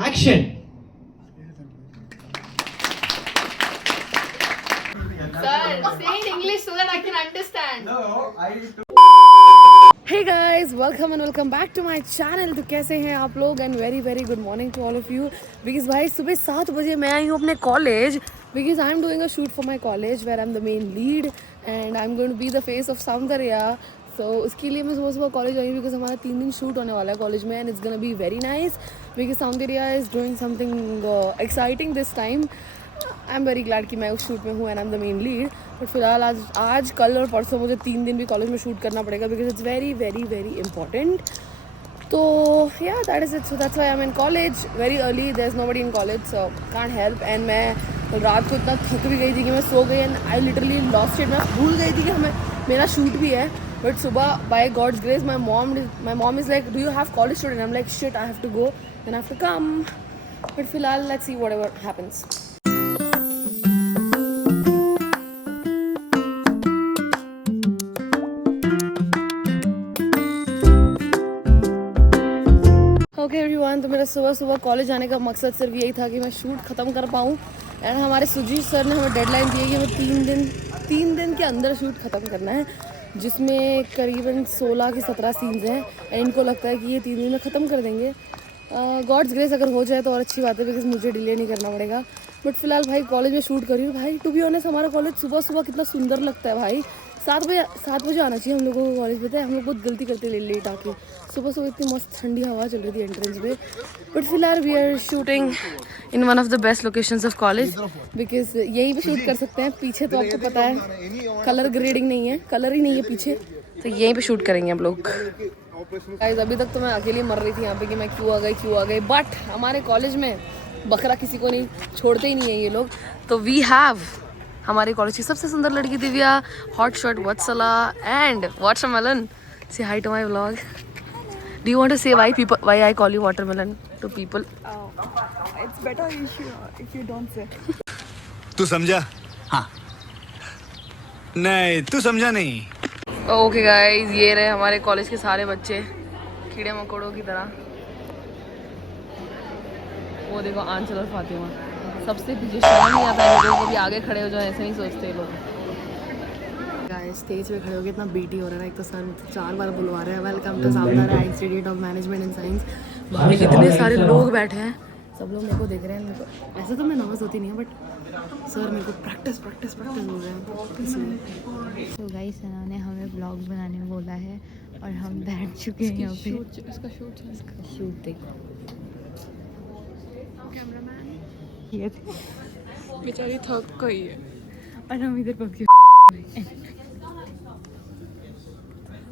Action. Sir, say in English so that I can understand. Hey guys, welcome and welcome back to my channel. तो कैसे हैं आप लोग and very very good morning to all of you. Because भाई सुबह 7 बजे मैं आई हूँ अपने college because I'm doing a shoot for my college where I'm the main lead and I'm going to be the face of Soundarya. So उसके लिए मैं सुबह सुबह कॉलेज आई हूँ because हमारा 3 दिन शूट होने वाला है कॉलेज में and it's gonna be very nice because Soundarya is doing something exciting this time. I am very glad कि मैं उस शूट में हूँ and I am the main lead. But फिलहाल आज कल और परसों मुझे 3 दिन भी कॉलेज में शूट करना पड़ेगा because it's very very very important. तो या that is it. So that's why I am in college very early. There is nobody in college so can't help. And मैं रात को इतना थक भी गई थी कि मैं सो गई and I literally lost it. मैं भूल गई थी कि हमें मेरा शूट भी है. बट सुबह by God's grace my mom is like do you have college today. I am like shit I have to go and I have to come. But फिलहाल let's see whatever happens. Okay everyone, तो मेरा सुबह सुबह कॉलेज जाने का मकसद सिर्फ यही था कि मैं शूट ख़त्म कर पाऊँ. एंड हमारे सुजीत सर ने हमें डेडलाइन दी है कि हमें 3 दिन के अंदर शूट ख़त्म करना है जिसमें करीबन 16 की 17 सीन्स हैं. एंड इनको लगता है कि ये 3 दिन में ख़त्म कर देंगे. गॉड्स ग्रेस अगर हो जाए तो और अच्छी बात है बिकॉज मुझे डिले नहीं करना पड़ेगा. बट फिलहाल भाई कॉलेज में शूट कर रही हूँ. भाई टू बी ऑनेस्ट हमारा कॉलेज सुबह सुबह कितना सुंदर लगता है भाई. 7 बजे आना चाहिए हम लोगों को कॉलेज. पता है हम लोग बहुत गलती करते लेट आके. सुबह सुबह इतनी मस्त ठंडी हवा चल रही थी एंट्रेंस पे. बट फिलहाल we are shooting in one of the best locations of college because यहीं पे शूट कर सकते हैं. पीछे तो आपको पता है कलर ग्रेडिंग नहीं है, कलर ही नहीं है पीछे, तो यहीं पे शूट करेंगे हम लोग. गाइस अभी तक तो मैं अकेली मर रही थी यहाँ पे कि मैं क्यों आ गई. बट हमारे कॉलेज में बकरा किसी को नहीं छोड़ते ही नहीं है ये लोग. तो वी हैव हमारे कॉलेज की सबसे सुंदर लड़की Divya, hot shot Vatsala and watermelon. Say hi to my vlog. Do you want to say why I call you watermelon to people? It's better if you don't say. तू समझा? हाँ. नहीं तू समझा नहीं. ओके गाइस, ये रहे हमारे कॉलेज के सारे बच्चे कीड़े मकोड़ों की तरह. वो देखो आंचल और फातिमा सबसे पीछे. शर्म नहीं आता है लोगों को भी आगे खड़े हो जाए, ऐसे नहीं सोचते लोग. गाइस स्टेज पे खड़े हो गए इतना बीटी हो रहा है. एक तो सर मुझे 4 बार बुलवा रहे हैं welcome to Saundarya Institute of Management and Science. बाहर कितने सारे लोग बैठे हैं, सब लोग मेरे को देख रहे हैं. मेरे को ऐसे तो मैं नर्वस होती नहीं हूँ बट सर मेरे को प्रैक्टिस बोल रहे हैं इसलिए. तो गाइस इन्होंने हमें ब्लॉग बनाने में बोला है और हम बैठ चुके हैं यहाँ पे. इसका शूट देखो. कैमरामैन ये बेचारी थक गई है और हम इधर पबजी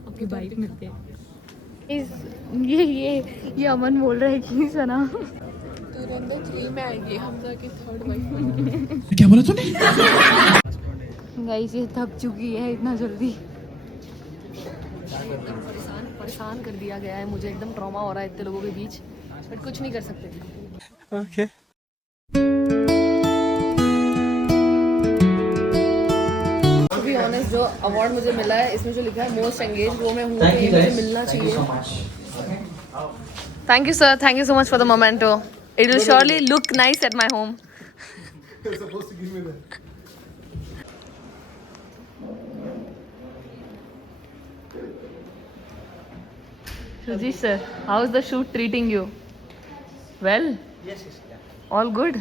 आपकी बाइक मिलते हैं. ये अमन बोल रहा है कि सना धुरंधर 3 में आएगी, हमजा की 3rd वाइफ. क्या बोला तूने? गाइस ये थक चुकी है इतना जल्दी. एकदम परेशान कर दिया गया है मुझे. एकदम ट्रॉमा हो रहा है इतने लोगों के बीच. बट कुछ नहीं कर सकते. ओके. टू बी ऑनेस्ट जो अवार्ड मुझे मिला है इसमें जो लिखा है मोस्ट एंगेज वो मैं हूँ. ये मुझे मिलना चाहिए. Thank you sir, thank you so much for the memento. It will surely look nice at my home. Sujeet sir, how is the shoot treating you? Well? Yes, yeah. All good?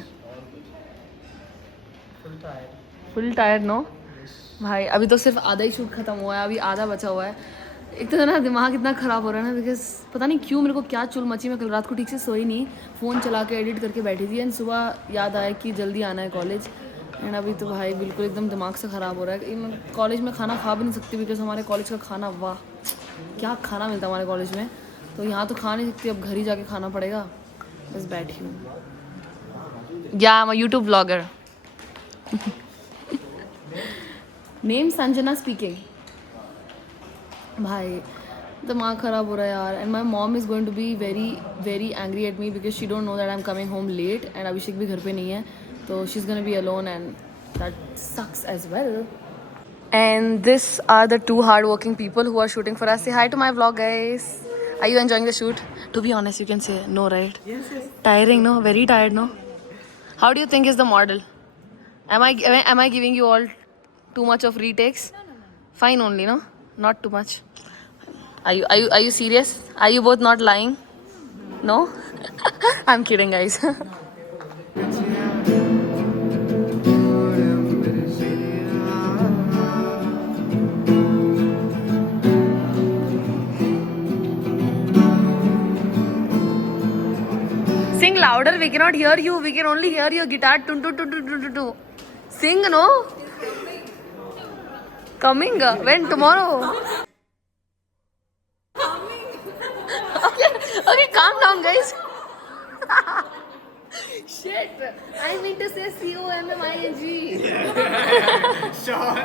Full tired, no? भाई अभी तो सिर्फ आधा ही शूट खत्म हुआ है, अभी आधा बचा हुआ है. एक तो ना दिमाग इतना ख़राब हो रहा है ना बिकॉज पता नहीं क्यों मेरे को क्या चुल मची. मैं कल रात को ठीक से सोई नहीं, फ़ोन चला के एडिट करके बैठी थी एंड सुबह याद आया कि जल्दी आना है कॉलेज. एंड अभी तो भाई बिल्कुल एकदम दिमाग से ख़राब हो रहा है. मैं कॉलेज में खाना खा भी नहीं सकती बिकॉज हमारे कॉलेज का खाना वाह क्या खाना मिलता है हमारे कॉलेज में. तो यहाँ तो खा नहीं सकती, अब घर ही जाके खाना पड़ेगा. बस बैठी हूँ. या मैं YouTube blogger. Name Sanjana speaking. भाई दिमाग ख़राब हो रहा है यार. And my mom is going to be very very angry at me because she don't know that I am coming home late. And Abhishek भी घर पे नहीं है तो she is gonna be alone and that sucks as well. And this are the 2 hard-working people who are shooting for us. Say hi to my vlog, guys. Are you enjoying the shoot? To be honest, you can say no, right? Yes, yes. Tiring, no? Very tired, no? How do you think is the model? Am I giving you all too much of retakes? No. Fine only, no? Not too much. Are you serious? Are you both not lying? No? I'm kidding, guys. Sing louder, we cannot hear you. We can only hear your guitar. Tun, tun, tun, tun, tun, tun, tun. Sing, no? Coming? When? Tomorrow? Okay, calm down, guys. Shit. I mean to say COMMING. Sure.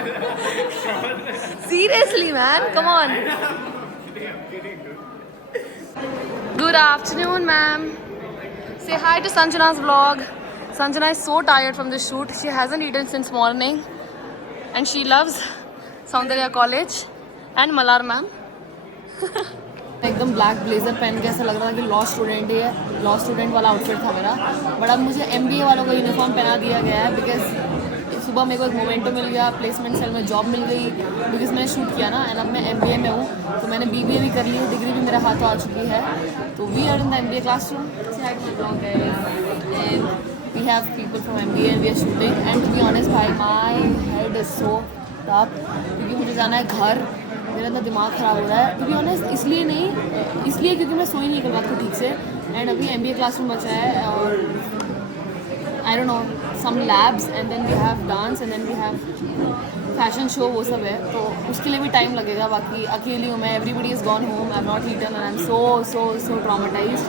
Seriously, man. Come on. Good afternoon, ma'am. Say hi to Sanjana's vlog. Sanjana is so tired from this shoot. She hasn't eaten since morning. And she loves Saundarya College and Malar ma'am. एकदम black blazer पहन के ऐसा लग रहा था कि law student ही है. Law student वाला आउटफिट था मेरा. बट अब मुझे MBA वालों का यूनिफॉर्म पहना दिया गया है बिकॉज सुबह मेरे को एक मोमेंटो मिल गया. प्लेसमेंट सेल में जॉब मिल गई बिकॉज मैंने शूट किया ना. एंड अब मैं MBA में हूँ तो मैंने BBA भी कर ली है. डिग्री भी मेरे हाथों आ चुकी है. तो we are in the MBA classroom. And we have people from MBA and we are shooting. And to be honest भाई my head is so up क्योंकि मुझे जाना है घर. मेरा ना दिमाग ख़राब हो रहा है. to be honest इसलिए क्योंकि मैं सोई नहीं कल रात को ठीक से. एंड अभी MBA क्लासरूम बचा है और I don't know some labs and then we have dance and then we have fashion show वो सब है. तो उसके लिए भी टाइम लगेगा. बाकी अकेली हूँ मैं. Everybody is gone home. I have not eaten and I am so traumatized.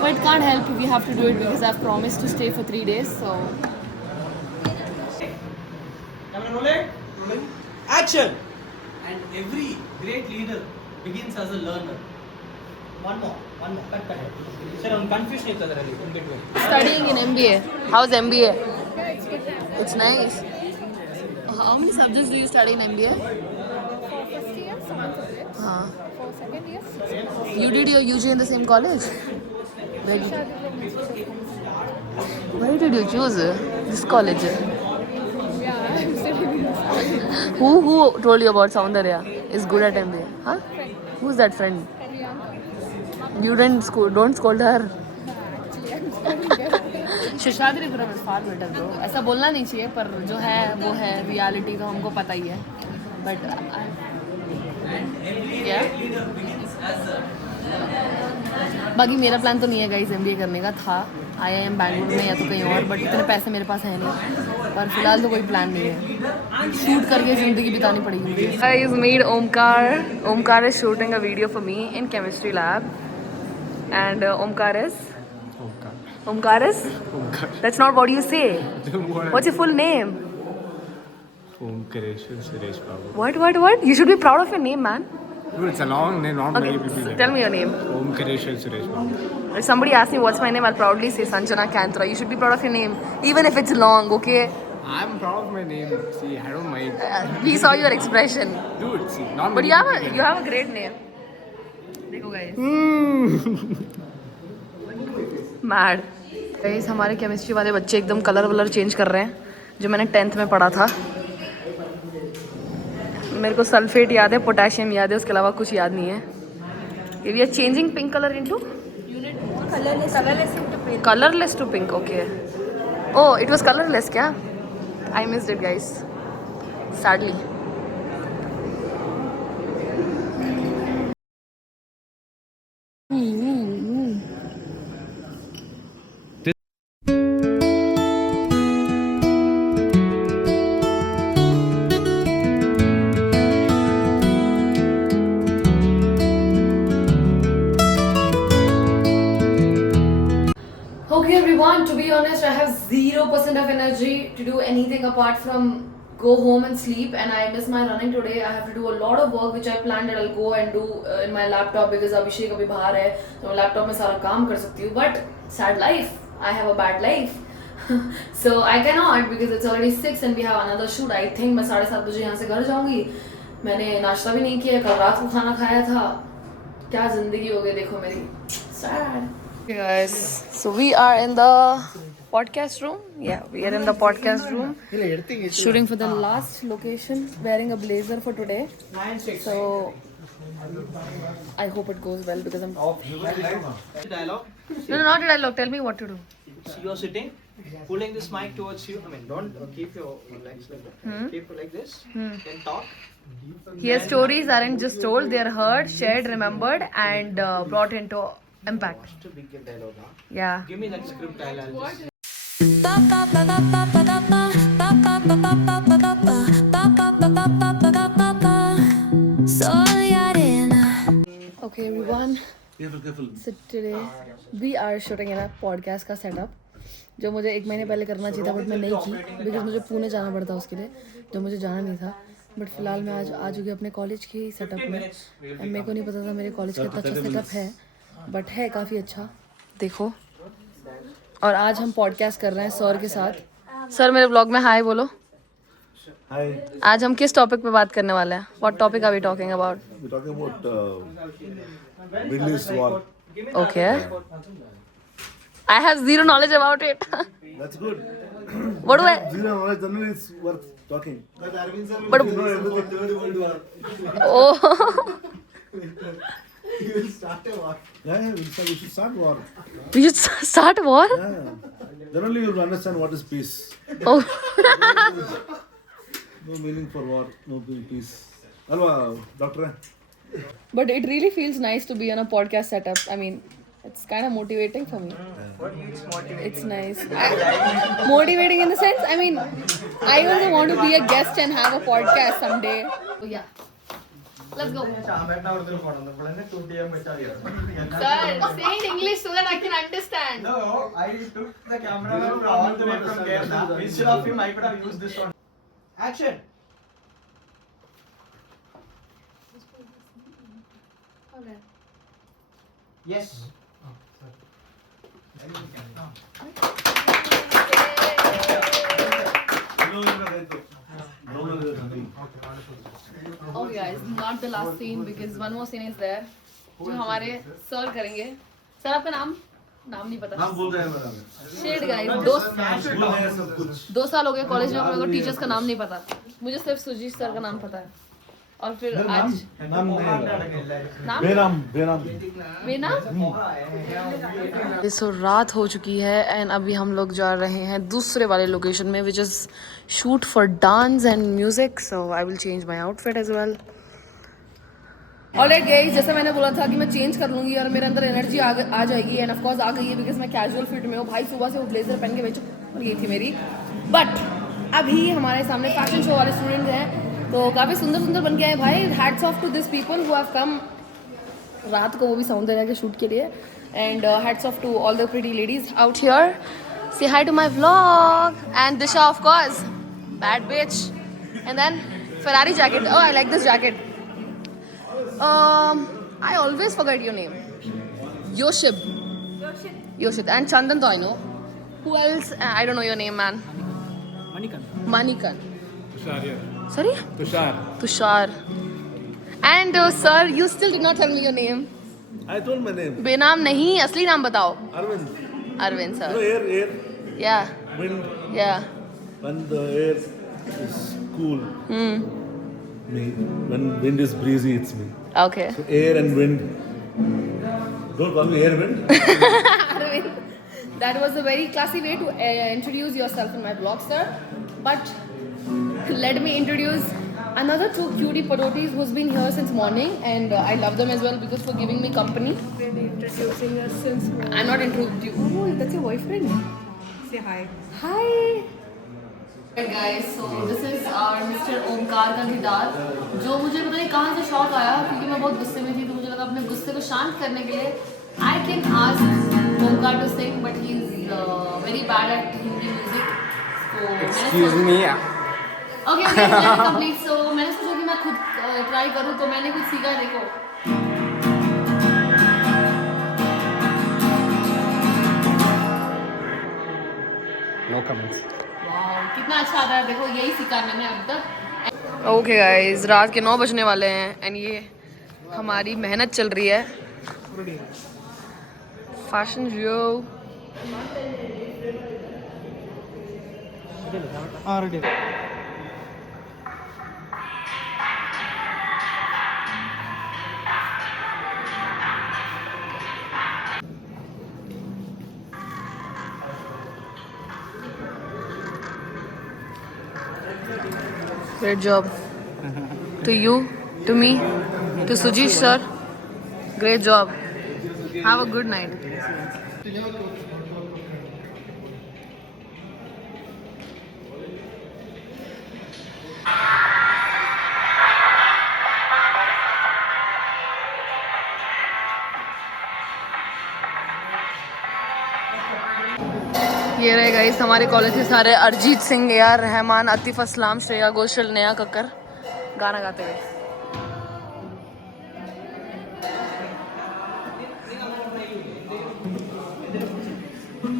But it can't help. We have to do it because I've promised to stay for 3 days. So Camera rolling. Action. And every great leader begins as a learner. One more. Cut. Sir, I'm confused each other in between. studying in MBA. How's MBA? It's nice. How many subjects do you study in MBA? For first year, 7 subjects. For second year, 6 subjects. You did your UG in the same college? Why did you choose this college? Yeah, I'm studying in this college. Who told you about Saundarya is good at MBA? Huh? Who's that friend? You don't scold her. Shishadripuram is far better bro. ऐसा बोलना नहीं चाहिए पर जो है वो है. रियलिटी तो हमको पता ही है. But बाकी मेरा प्लान तो नहीं है गाइस MBA करने का. था IIM बैंगलोर में या तो कहीं और. बट इतने पैसे मेरे पास है नहीं. पर फिलहाल तो कोई प्लान नहीं है. शूट करके ज़िंदगी बितानी पड़ेगी मुझे. Guys, meet Omkar. Omkar is shooting a video for me in chemistry lab. And Omkar is? Omkar is? That's not what you say. What's your full name? Omkareshwar Suresh Babu. What? You should be proud of your name, man. Dude, it's a long name, not many people Okay, name. tell me your name. Omkareshwar Suresh Babu. If somebody asks me what's my name, I'll proudly say Sanjana Kantra. You should be proud of your name, even if it's long, okay? I'm proud of my name. See, I don't mind. We saw your expression. Dude, see, not But many you people have a great name. देखो guys. Mad. Guys, हमारे केमिस्ट्री वाले बच्चे एकदम colour change कर रहे हैं. जो मैंने 10th में पढ़ा था. मेरे को सल्फेट याद है, पोटेशियम याद है, उसके अलावा कुछ याद नहीं है. We are changing pink colour into colourless to pink. Okay. Oh, it was colourless क्या? I missed it guys, sadly. Okay everyone, to be honest, I have 0% of energy to do anything apart from go home and sleep, and I miss my running today. I have to do a lot of work which I planned that I'll go and do in my laptop because Abhishek abhi bahar hai, so मैं laptop में सारा काम कर सकती हूँ. But sad life, I have a bad life. So I cannot because it's already 6 and we have another shoot. I think मैं 7:30 बजे यहाँ से घर जाऊँगी. मैंने नाश्ता भी नहीं किया, कल रात को खाना खाया था. क्या जिंदगी हो गई देखो मेरी. Sad. Okay guys, so we are in the podcast room. Yeah, we are in the podcast room. Shooting for the last location. Wearing a blazer for today. So I hope it goes well because I'm. Dialogue. No, not a dialogue. Tell me what to do. You are sitting, pulling this mic towards you. I mean, don't keep your legs like that. Keep it like this. Then talk. Here stories aren't just told; they are heard, shared, remembered, and brought into impact. Just a big dialogue. Huh? Yeah. Give me that script. I'll just. Okay, everyone. So today we are shooting in a podcast का setup जो मुझे 1 महीने पहले करना चाहिए था बट मैं नहीं की बिकॉज मुझे पुणे जाना पड़ता उसके लिए जो मुझे जाना नहीं था. बट फिलहाल मैं आज आ चुकी अपने कॉलेज के सेटअप में एंड मेरे को नहीं पता था मेरे कॉलेज का अच्छा सेटअप है बट है काफ़ी अच्छा. देखो और आज हम पॉडकास्ट कर रहे हैं सर के साथ. सर मेरे ब्लॉग में हाय बोलो. Hi, आज हम किस टॉपिक पे बात करने वाले हैं? What topic are we talking about? we're talking about Middle East war. Okay I have zero knowledge about it. That's good. What do I? Zero knowledge, then it's worth talking. But You know everything. Third World War. oh, Yeah, we should start war. we should start war. Yeah. Then only you'll understand what is peace. Oh, No meaning for war, no peace. Alva, doctor. but it really feels nice to be on a podcast setup. I mean, it's kind of motivating for me. It's nice. Motivating in the sense, I mean, I also want to be a guest and have a podcast someday. So yeah, let's go. Sir, say in English so that I can understand. No, I took the camera all the way from Kerala. Instead of him, I could have used this one. Action. Yes. Okay guys, not the last scene because one more scene is there. जो हमारे सर करेंगे. सर आपका नाम नहीं पता. हम बोल रहे हैं मैडम. Shade guys. बोल रहे हैं सब कुछ. 2 साल हो गए कॉलेज में मेरे को टीचर्स का नाम नहीं पता. मुझे सिर्फ सुजीत सर का नाम पता है. और फिर आज नाम नाम बेनाम. सो रात हो चुकी है एंड अभी हम लोग जा रहे हैं दूसरे वाले लोकेशन में which is shoot for dance and music. So I will change my outfit as well. Alright guys, जैसे मैंने बोला था कि मैं चेंज कर लूँगी और मेरे अंदर एनर्जी आ जाएगी एंड ऑफकोर्स आ गई है बिकॉज मैं कैजुअल फिट में हूँ. भाई सुबह से वो ब्लेजर पहन के बेचो और ये थी मेरी. बट अभी हमारे सामने फैशन शो वाले स्टूडेंट्स हैं तो काफ़ी सुंदर सुंदर बन के आए भाई. Hats off to this people who have come रात को वो भी सौंदर्य के शूट के लिए and hats off to all the pretty ladies out here. Say hi to my vlog and Disha of course bad bitch and then Ferrari jacket. Oh, I like this jacket. I always forget your name. Yoshib. And Chandan though I know. Who else? I don't know your name, man. Manikan. Tushar here. Sorry? Tushar. And sir, you still did not tell me your name. I told my name. बेनाम नहीं, असली नाम बताओ. Arvind. sir. No, air. Yeah. Wind. Yeah. When the air is cool. Me. When wind is breezy, it's me. Okay. So air and wind. Don't call me air wind. Arvind, that was a very classy way to introduce yourself in my blog, sir. But let me introduce another 2 cutie patotis who's been here since morning, and I love them as well because for giving me company. Really introducing us since morning. I'm not introduced. Oh, that's your boyfriend. Say hi. Hi. Hey guys, so this is our Mr. Omkar का गिटार जो मुझे पता नहीं कहाँ से शौक आया क्योंकि मैं बहुत गुस्से में थी तो मुझे लगा अपने गुस्से को शांत करने के लिए I can ask Omkar to sing but he is very bad at Hindi music. So Excuse me. Okay, let me complete. So मैंने सोचा कि मैं खुद ट्राई करूँ तो मैंने कुछ सीखा. देखो No comments. कितना अच्छा आता है. देखो यही सीखा मैंने अभी तक. ओके गाइस, रात के 9 बजने वाले हैं एंड ये हमारी मेहनत चल रही है fashion show Great job. To you, to me, to Sujish sir. Great job. Have a good night. ये रहे गाइस हमारे कॉलेज के सारे अरिजीत सिंह, AR रहमान, आतिफ असलाम, श्रेया घोषाल, नेहा कक्कर गाना गाते हुए।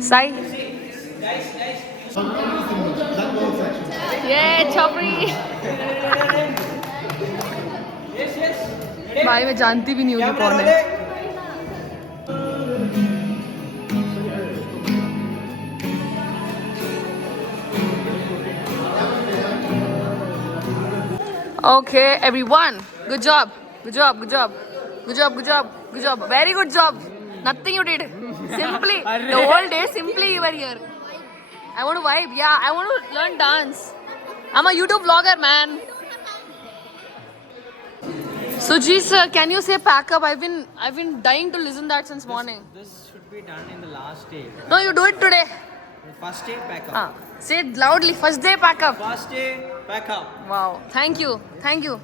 साई ये छपरी भाई मैं जानती भी नहीं हूँ कौन है। Okay, everyone. Good job. Good job. Good job. Good job. Good job. Good job. Very good job. Nothing you did. Simply the whole day. Simply you were here. I want to vibe. Yeah, I want to learn dance. I'm a YouTube vlogger, man. Suji sir, can you say pack up? I've been dying to listen that since morning. This should be done in the last day. No, you do it today. First day, pack up. Say it loudly. First day pack up. First day, pack up. Wow. Thank you. Thank you.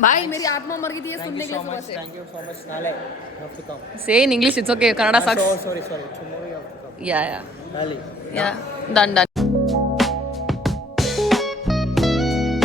भाई मेरी आत्मा मर गई थी ये सुनने के लिए सुबह से। Thank you so much. Nale, you have to come. Say in English, it's okay. Kannada sucks. Sorry. Tomorrow you have to come. Yeah. Nale. Yeah. Done.